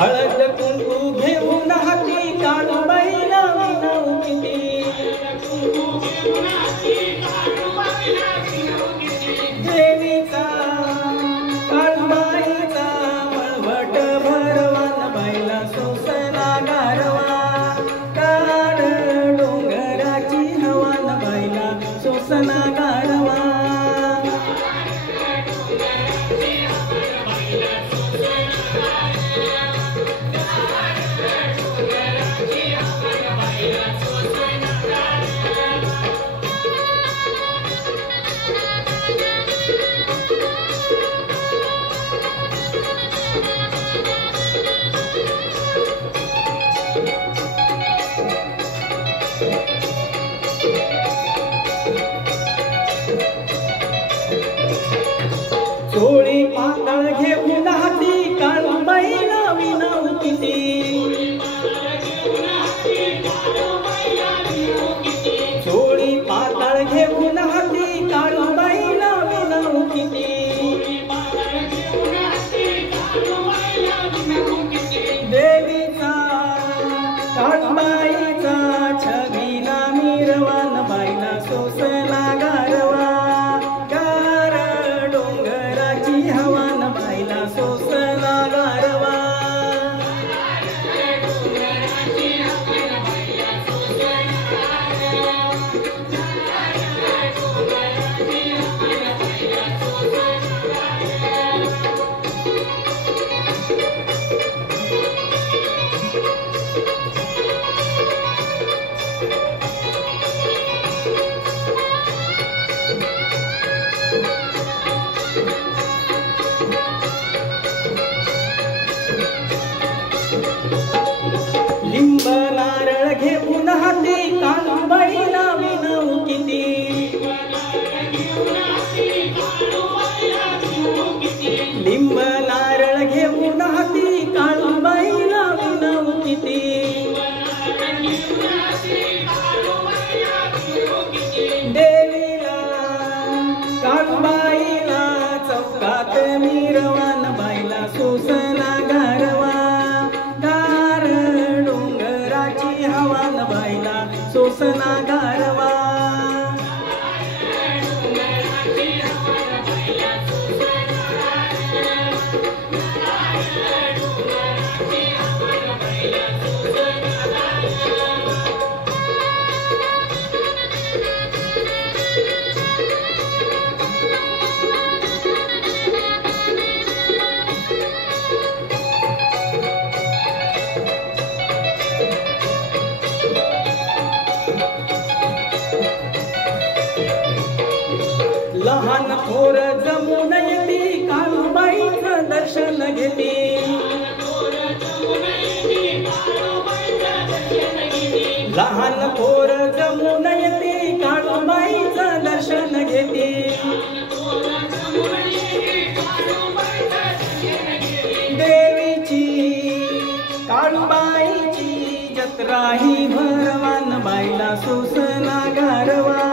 हळद कुंकू घेऊन हाती काळूबाईला विनव किती देवीचा काळूबाईचा वळवट भरवान बाईला सोसला गारवा काळ डोंगराची हवान बाईला सोसला गारवा चोळी पातळ घेऊन हाती काळूबाईला विनव किती चोळी पातळ घेऊन हाती काळूबाईला विनव किती देवीचा काळूबाईचा छबीला मिरवान बाईला सोसला गारवा हवान बाईला सोसला गारवा लिंब नारळ घेऊन हाती काळूबाईला विनव किती लिंब नारळ घेऊन हाती काळूबाईला विनव किती देवीला काळूबाईला चौकात मिरवान बाईला सोसला गारवा हवान बाईला सोसला गारवा लहान थोर जमून येती काळूबाईचं दर्शन घेती लहान थोर जमून येती काळूबाईचं दर्शन घेती देवीची काळूबाईची जत्रा ही भरवान बाईला सोसला गारवा